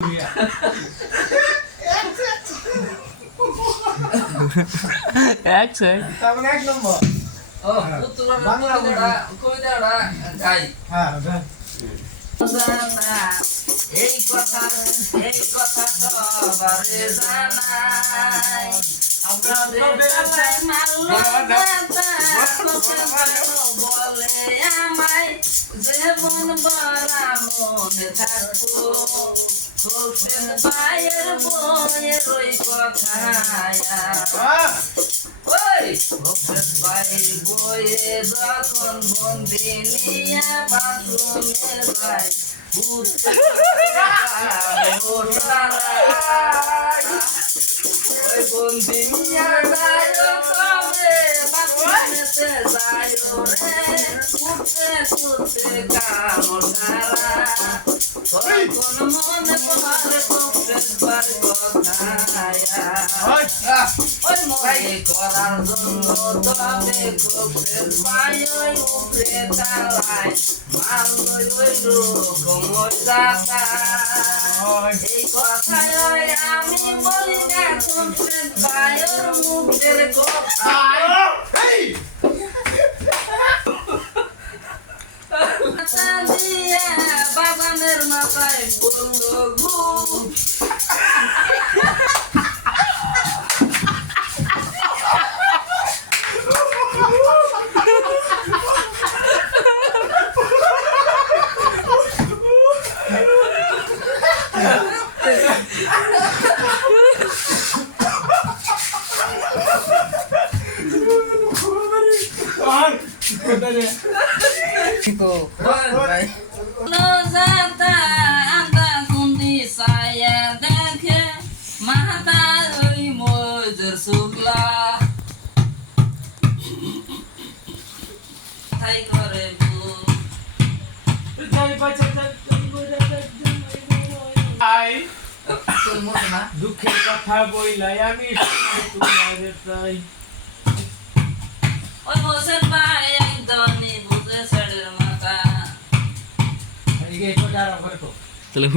এক নম্বর কবিতাটা গাই। এই কথা সবারে জানাই, বলে আমায় জীবন বড়া মনে থাকবো, হোসেন ভাইয়ের বইয়ের ওই কথায় হোসেন ভাই বইয়ে যখন বন্দি নিয়ে বাথরুমে যায়, ওই বন্দি নিয়ে যায় কবে বাথরুমেতে যায় রে, কুটে কুটে কালো সারা, তখন মনে পড়ে হোসেন ভাই কথায়, ওই মনে করার জন্য তবে হোসেন ভাই ওই উপরে চালায় মারলই ওই রকম যাতা। এই কথায় আমি বলি না হোসেন ভাইয়ের মুখের কথা, দিয়ে বাগানের মাথায় বললো গু, দেখে মাতা ওই মজুর শুক্লা করে দুঃখের কথা বইলাই আমি ওই হোসেন ভাই একদমই বুঝে ছেড়ে মাথা তাহলে